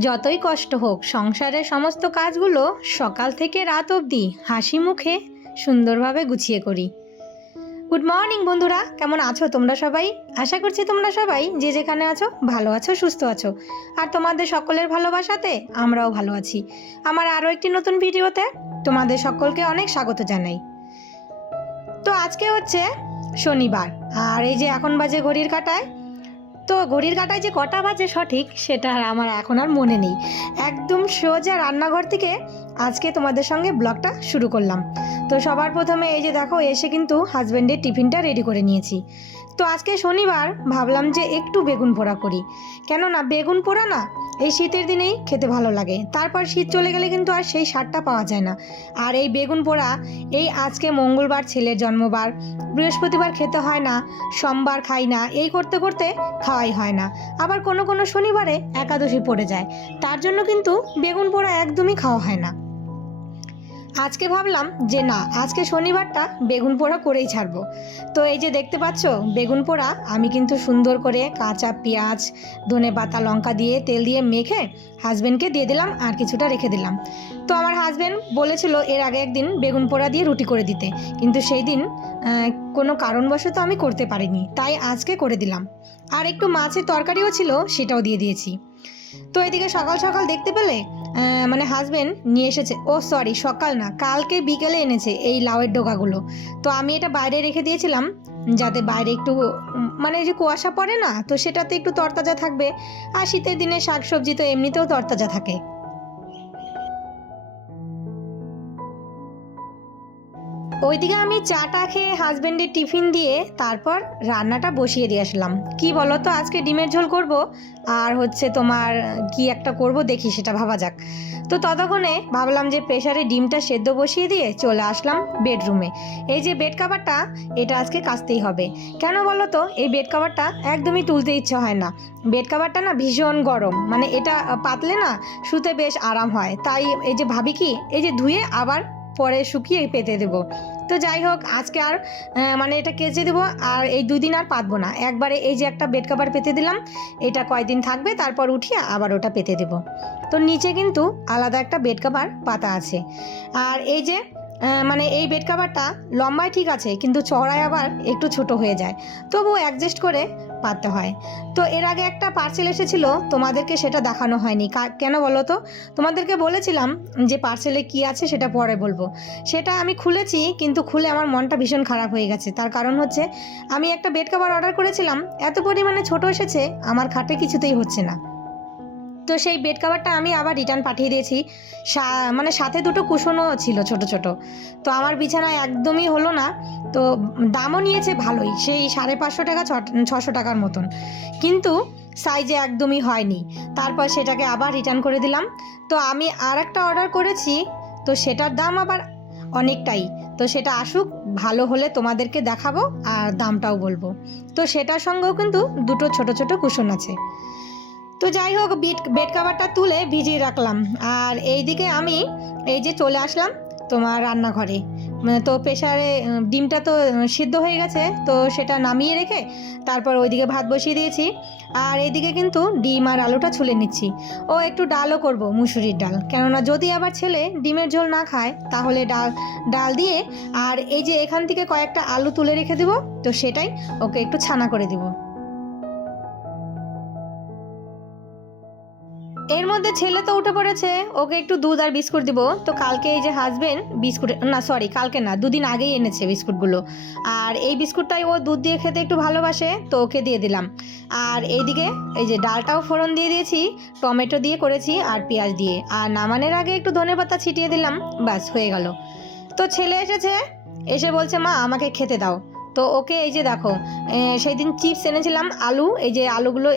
যতই কষ্ট হোক সংসারের সমস্ত কাজগুলো সকাল থেকে রাত অবধি হাসি মুখে সুন্দরভাবে গুছিয়ে করি। গুড মর্নিং বন্ধুরা, কেমন আছো তোমরা সবাই? আশা করছি তোমরা সবাই যে যেখানে আছো ভালো আছো, সুস্থ আছো। আর তোমাদের সকলের ভালোবাসাতে আমরাও ভালো আছি। আমার আরও একটি নতুন ভিডিওতে তোমাদের সকলকে অনেক স্বাগত জানাই। তো আজকে হচ্ছে শনিবার, আর এই যে এখন বাজে ঘড়ির কাঁটায়, তো ঘড়ির কাঁটায় যে কটা বাজে সঠিক সেটা আমার এখন আর মনে নেই। একদম সোজা রান্নাঘর থেকে আজকে তোমাদের সঙ্গে ব্লগটা শুরু করলাম। তো সবার প্রথমে এই যে দেখো এসে কিন্তু হাজব্যান্ডের টিফিনটা রেডি করে নিয়েছি। তো আজকে শনিবার, ভাবলাম যে একটু বেগুন পোড়া করি, কেননা বেগুন পোড়া না এই শীতের দিনেই খেতে ভালো লাগে। তারপর শীত চলে গেলে কিন্তু আর সেই স্বাদটা পাওয়া যায় না। আর এই বেগুন পোড়া এই আজকে মঙ্গলবার ছেলের জন্মবার, বৃহস্পতিবার খেতে হয় না, সোমবার খাই না, এই করতে করতে খাওয়াই হয় না। আবার কোনো কোনো শনিবারে একাদশী পড়ে যায়, তার জন্য কিন্তু বেগুন পোড়া একদমই খাওয়া হয় না। আজকে ভাবলাম যে না, আজকে শনিবারটা বেগুন পোড়া করেই ছাড়বো। তো এই যে দেখতে পাচ্ছ বেগুন পোড়া আমি কিন্তু সুন্দর করে কাঁচা পেঁয়াজ, ধনেপাতা, লঙ্কা দিয়ে তেল দিয়ে মেখে হাজব্যান্ডকে দিয়ে দিলাম, আর কিছুটা রেখে দিলাম। তো আমার হাজব্যান্ড বলেছিল এর আগে একদিন বেগুন পোড়া দিয়ে রুটি করে দিতে, কিন্তু সেই দিন কোনো কারণবশত আমি করতে পারিনি, তাই আজকে করে দিলাম। আর একটু মাছের তরকারিও ছিল, সেটাও দিয়ে দিয়েছি। তো এদিকে সকাল সকাল দেখতে পেলে মানে হাজব্যান্ড নিয়ে এসেছে, ও সরি সকাল না, কালকে বিকেলে এনেছে এই লাউয়ের ডগাগুলো। তো আমি এটা বাইরে রেখে দিয়েছিলাম, যাতে বাইরে একটু মানে যে কুয়াশা পড়ে না, তো সেটাতে একটু তরতাজা থাকবে। আর শীতের দিনে শাকসবজি তো এমনিতেও তরতাজা থাকে। ওইদিকে আমি চাটা খেয়ে হাজব্যান্ডের টিফিন দিয়ে তারপর রান্নাটা বসিয়ে দিয়ে আসলাম। কি বলো তো, আজকে ডিমের ঝোল করব, আর হচ্ছে তোমার কি একটা করব দেখি, সেটা ভাবা যাক। তো ততক্ষণে ভাবলাম যে প্রেসারে ডিমটা সেদ্ধ বসিয়ে দিয়ে চলে আসলাম বেডরুমে। এই যে বেড কাভারটা, এটা আজকে কাচতেই হবে। কেন বলো তো, এই বেড কাভারটা একদমই তুলতে ইচ্ছে হয় না। বেড কাভারটা না ভীষণ গরম, মানে এটা পাতলে না শুতে বেশ আরাম হয়। তাই এই যে ভাবি কি, এই যে ধুয়ে আবার পরে শুকিয়ে পেতে দেবো। তো যাই হোক, আজকে আর মানে এটা কেচে দেবো, আর এই দুদিন আর পাতবো না, একবারে এই যে একটা বেড কাভার পেতে দিলাম, এটা কয়দিন থাকবে, তারপর উঠিয়ে আবার ওটা পেতে দেবো। তো নিচে কিন্তু আলাদা একটা বেড কাভার পাতা আছে। আর এই যে মানে এই বেড কাভারটা লম্বায় ঠিক আছে, কিন্তু চওড়ায় আবার একটু ছোট হয়ে যায়, তবুও অ্যাডজাস্ট করে পাততে হয়। তো এর আগে একটা পার্সেল এসেছিলো, তোমাদেরকে সেটা দেখানো হয়নি। কেন বলো তো, তোমাদেরকে বলেছিলাম যে পার্সেলে কি আছে সেটা পরে বলবো। সেটা আমি খুলেছি, কিন্তু খুলে আমার মনটা ভীষণ খারাপ হয়ে গেছে। তার কারণ হচ্ছে আমি একটা বেড কভার অর্ডার করেছিলাম, এত পরিমাণে ছোট এসেছে, আমার খাটে কিছুতেই হচ্ছে না। তো সেই বেড কাভারটা আমি আবার রিটার্ন পাঠিয়ে দিয়েছি। মানে সাথে দুটো কুশনও ছিল ছোট ছোট। তো আমার বিছানায় একদমই হলো না। তো দামও নিয়েছে ভালোই, সেই 550 টাকা 600 টাকার মতন, কিন্তু সাইজে একদমই হয়নি। তারপর সেটাকে আবার রিটার্ন করে দিলাম। তো আমি আর একটা অর্ডার করেছি, তো সেটার দাম আবার অনেকটাই। তো সেটা আসুক, ভালো হলে তোমাদেরকে দেখাবো আর দামটাও বলবো। তো সেটার সঙ্গেও কিন্তু দুটো ছোট ছোট কুশন আছে। তো যাই হোক, বেড কাভারটা তুলে ভিজিয়ে রাখলাম, আর এইদিকে আমি এই যে চলে আসলাম তোমার রান্নাঘরে। তো প্রেসারে ডিমটা তো সিদ্ধ হয়ে গেছে, তো সেটা নামিয়ে রেখে তারপর ওইদিকে ভাত বসিয়ে দিয়েছি। আর এইদিকে কিন্তু ডিম আর আলুটা ছুলে নিচ্ছি। ও একটু ডালও করব, মুসুরির ডাল, কেননা যদি আবার ছেলে ডিমের ঝোল না খায় তাহলে ডাল দিয়ে, আর এই যে এখান থেকে কয়েকটা আলু তুলে রেখে দেবো, তো সেটাই ওকে একটু ছানা করে দেবো। এর মধ্যে ছেলে তো উঠে পড়েছে, ওকে একটু দুধ আর বিস্কুট দিব। তো কালকে এই যে হাজবেন্ড বিস্কুট, না সরি কালকে না, দুদিন আগেই এনেছে বিস্কুটগুলো, আর এই বিস্কুটটাই ও দুধ দিয়ে খেতে একটু ভালোবাসে, তো ওকে দিয়ে দিলাম। আর এইদিকে এই যে ডালটাও ফোড়ন দিয়ে দিয়েছি, টমেটো দিয়ে করেছি আর পেঁয়াজ দিয়ে, আর নামানোর আগে একটু ধনেপাতা ছিটিয়ে দিলাম, ব্যাস হয়ে গেল। তো ছেলে এসেছে, এসে বলছে মা আমাকে খেতে দাও। তো ওকে এই যে দেখো, সেই দিন চিপস এনেছিলাম আলু, এই যে আলুগুলো,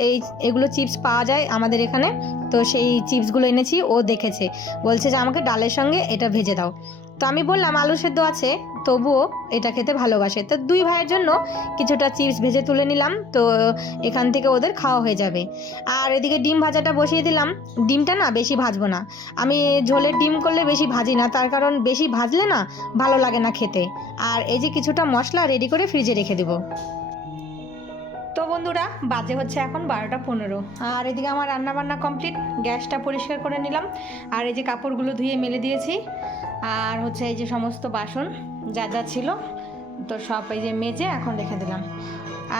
এগুলো চিপস পাওয়া যায় আমাদের এখানে, তো সেই চিপসগুলো এনেছি। ও দেখেছে, বলছে যে আমাকে ডালের সঙ্গে এটা ভেজে দাও। তো আমি বললাম আলু সেদ্ধ আছে, তবুও এটা খেতে ভালোবাসে। তো দুই ভাইয়ের জন্য কিছুটা চিপস ভেজে তুলে নিলাম, তো এখান থেকে ওদের খাওয়া হয়ে যাবে। আর এদিকে ডিম ভাজাটা বসিয়ে দিলাম। ডিমটা না বেশি ভাজবো না, আমি ঝোলের ডিম করলে বেশি ভাজি না, তার কারণ বেশি ভাজলে না ভালো লাগে না খেতে। আর এই যে কিছুটা মশলা রেডি করে ফ্রিজে রেখে দেবো। তো বন্ধুরা বাজে হচ্ছে এখন 12টা 15, আর এদিকে আমার রান্নাবান্না কমপ্লিট। গ্যাসটা পরিষ্কার করে নিলাম, আর এই যে কাপড়গুলো ধুয়ে মেলে দিয়েছি, আর হচ্ছে এই যে সমস্ত বাসন যা যা ছিল তো সব এই যে মেজে এখন রেখে দিলাম।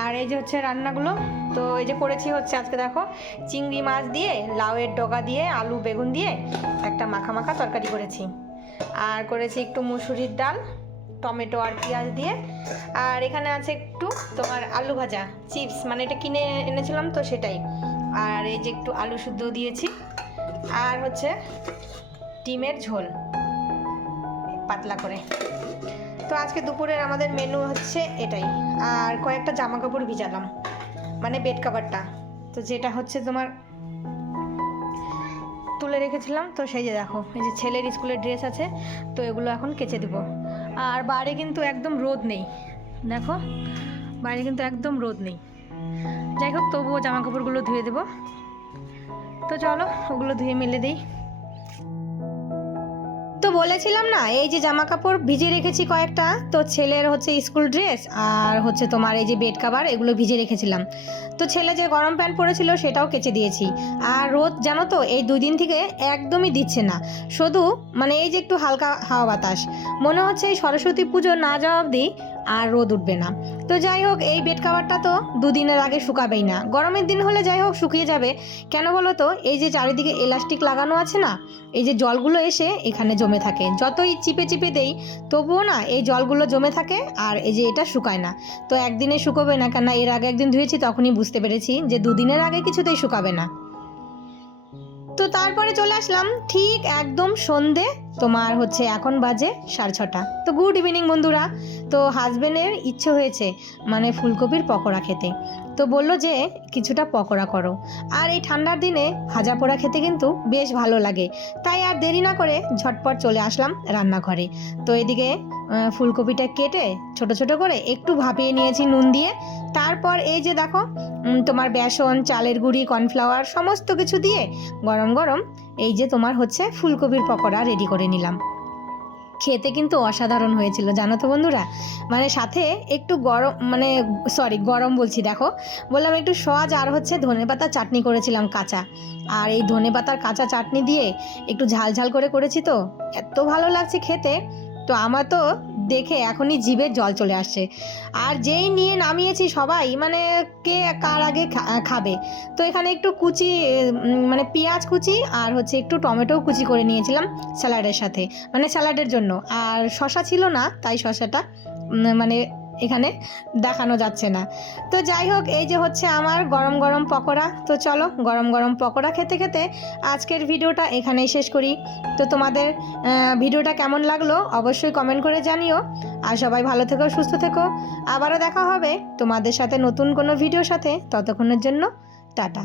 আর এই যে হচ্ছে রান্নাগুলো তো এই যে করেছি হচ্ছে আজকে দেখো চিংড়ি মাছ দিয়ে লাউয়ের ডগা দিয়ে আলু বেগুন দিয়ে একটা মাখা মাখা তরকারি করেছি, আর করেছি একটু মুসুরির ডাল টমেটো আর পেঁয়াজ দিয়ে, আর এখানে আছে একটু তোমার আলু ভাজা চিপস, মানে এটা কিনে এনেছিলাম তো সেটাই, আর এই যে একটু আলু সুদ্ধ দিয়েছি, আর হচ্ছে ডিমের ঝোল পাতলা করে। তো আজকে দুপুরের আমাদের মেনু হচ্ছে এটাই। আর কয়েকটা জামা কাপড় ভিজালাম, মানে বেড কাভারটা, তো যেটা হচ্ছে তোমার তুলে রেখেছিলাম, তো সেই যে দেখো এই যে ছেলের স্কুলের ড্রেস আছে, তো এগুলো এখন কেচে দিব। আর বাইরে কিন্তু একদম রোদ নেই, দেখো বাইরে কিন্তু একদম রোদ নেই। যাই হোক তবুও জামা কাপড়গুলো ধুয়ে দেবো, তো চলো ওগুলো ধুয়ে মেলে দিই। তো বলেছিলাম না এই যে জামা কাপড় ভিজে রেখেছি কয়েকটা, তো ছেলের হচ্ছে স্কুল ড্রেস আর হচ্ছে তোমার এই যে বেড কাভার এগুলো ভিজে রেখেছিলাম। তো ছেলে যে গরম প্যান্ট পরেছিল সেটাও কেচে দিয়েছি। আর রোদ জানো তো এই 2 দিন থেকে একদমই দিচ্ছে না, শুধু মানে এই যে একটু হালকা হাওয়া বাতাস, মনে হচ্ছে এই সরস্বতী পুজো না যাওয়া অবধি আর রোদ উঠবে না। তো যাই হোক এই বেড কাভারটা তো 2 দিনের আগে শুকাবেই না, গরমের দিন হলে যাই হোক শুকিয়ে যাবে। কেন বলো তো, এই যে চারিদিকে এলাস্টিক লাগানো আছে না, এই যে জলগুলো এসে এখানে জমে থাকে, যতই চিপে চিপে দেই তবুও না এই জলগুলো জমে থাকে, আর এই যে এটা শুকায় না। তো একদিনে শুকোবে না, কেন এর আগে একদিন ধুয়েছি তখনই বুঝতে পেরেছি যে 2 দিনের আগে কিছুতেই শুকাবে না। তো তারপরে চলে আসলাম ঠিক একদম সন্ধে, তোমার হচ্ছে এখন বাজে 6:30। তো গুড ইভিনিং বন্ধুরা। তো হাজবেন্ডের ইচ্ছে হয়েছে মানে ফুলকপির পকোড়া খেতে, তো বলল যে কিছুটা পকোড়া করো। আর এই ঠান্ডার দিনে ভাজা পোড়া খেতে কিন্তু বেশ ভালো লাগে, তাই আর দেরি না করে ঝটপট চলে আসলাম রান্নাঘরে। তো এদিকে ফুলকপিটা কেটে ছোট ছোট করে একটু ভাপিয়ে নিয়েছি নুন দিয়ে, তারপর এই যে দেখো তোমার বেসন চালের গুঁড়ি কর্নফ্লাওয়ার সমস্ত কিছু দিয়ে গরম গরম এই যে তোমার হচ্ছে ফুলকপির পকোড়া রেডি করে নিলাম। খেতে কিন্তু অসাধারণ হয়েছিল জানো তো বন্ধুরা, মানে সাথে একটু গরম মানে গরম বলছি দেখো, বললাম একটু সস আর হচ্ছে ধনেপাতার চাটনি করেছিলাম কাঁচা, আর এই ধনেপাতার কাঁচা চাটনি দিয়ে একটু ঝাল ঝাল করে করেছি, তো এত ভালো লাগছে খেতে, তো আমার তো দেখে এখনই জিভে জল চলে আসছে। আর যেই নিয়ে নামিয়েছি সবাই মানে কে কার আগে খাবে, তো এখানে একটু কুচি মানে পেঁয়াজ কুচি আর হচ্ছে একটু টমেটো কুচি করে নিয়েছিলাম স্যালাডের সাথে, মানে স্যালাডের জন্য। আর শসা ছিল না তাই শসাটা মানে এখানে দেখানো যাচ্ছে না। তো যাই হোক এই যে হচ্ছে আমার গরম গরম পকোড়া। তো চলো গরম গরম পকোড়া খেতে খেতে আজকের ভিডিওটা এখানেই শেষ করি। তো তোমাদের ভিডিওটা কেমন লাগলো অবশ্যই কমেন্ট করে জানিও, আর সবাই ভালো থেকো সুস্থ থেকো, আবারও দেখা হবে তোমাদের সাথে নতুন কোনো ভিডিওর সাথে, ততক্ষণের জন্য টাটা।